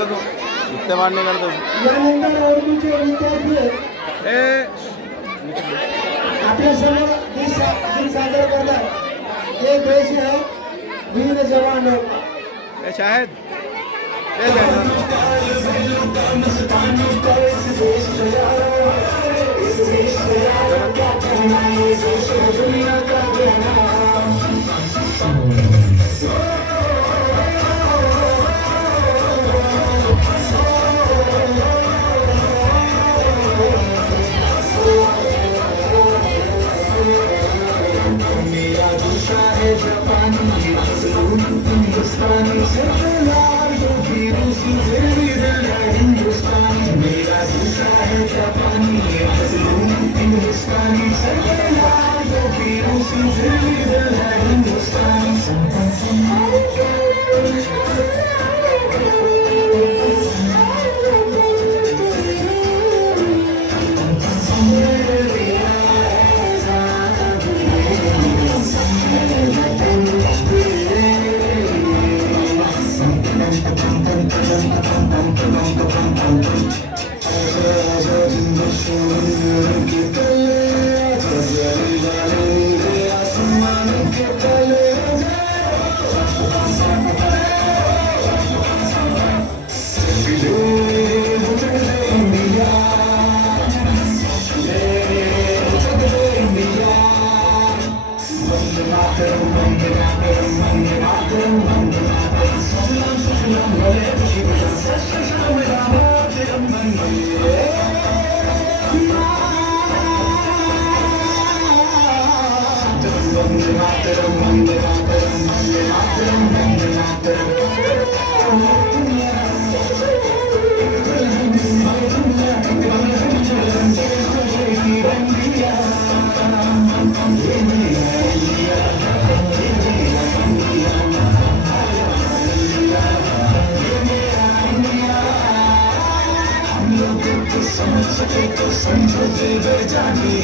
दे तू इतने बार नहीं करते यानंतर औरतूचे विद्यार्थी आपल्या समोर गीत सादर करतात ये देश है वीर जवानों ए शाहिद ए शाहिद हिंदुस्तानी सरदार जो भी रूसी हिंदुस्तानी मेरा दूसरा है जापानी हिंदुस्तानी सरदार जो भी रूसी हिंदुस्तानी समझो दिल बेजानी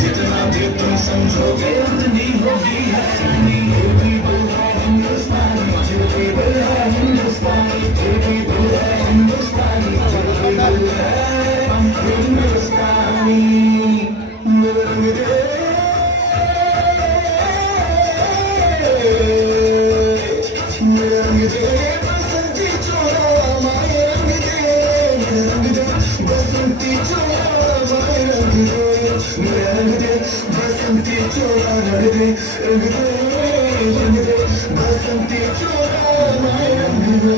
जितना भी तुम समझोगे उतनी होगी हैरानी ये भी दिल है हिंदुस्तानी ये भी दिल है हिंदुस्तानी ये भी दिल है हिंदुस्तानी ये भी दिल है हिंदुस्तानी बसंती चोरा माए रंग दे बसंती चोरा बसंती चोरा रंग दे बसंती चोरा माए रंग दे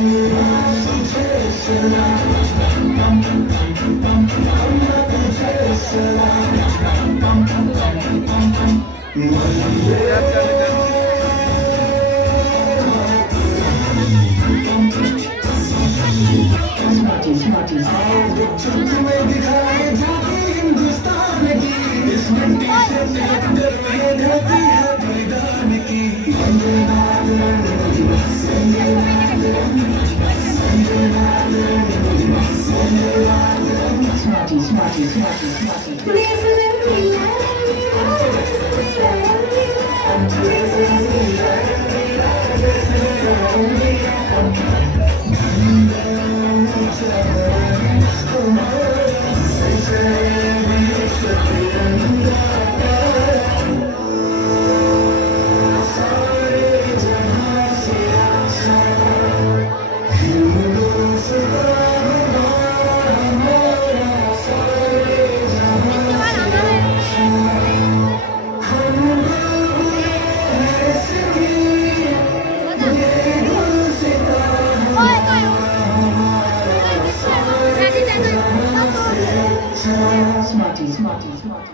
तुझे सलाम तुझे सलाम तुम्हें दिखाए जाती हिंदुस्तान की इस मिट्टी से निकलकर ये धरती है बलिदान की Vande Mataram Vande Mataram Vande Mataram Vande Mataram smarty smarty smarty Smarty, smarty, smarty.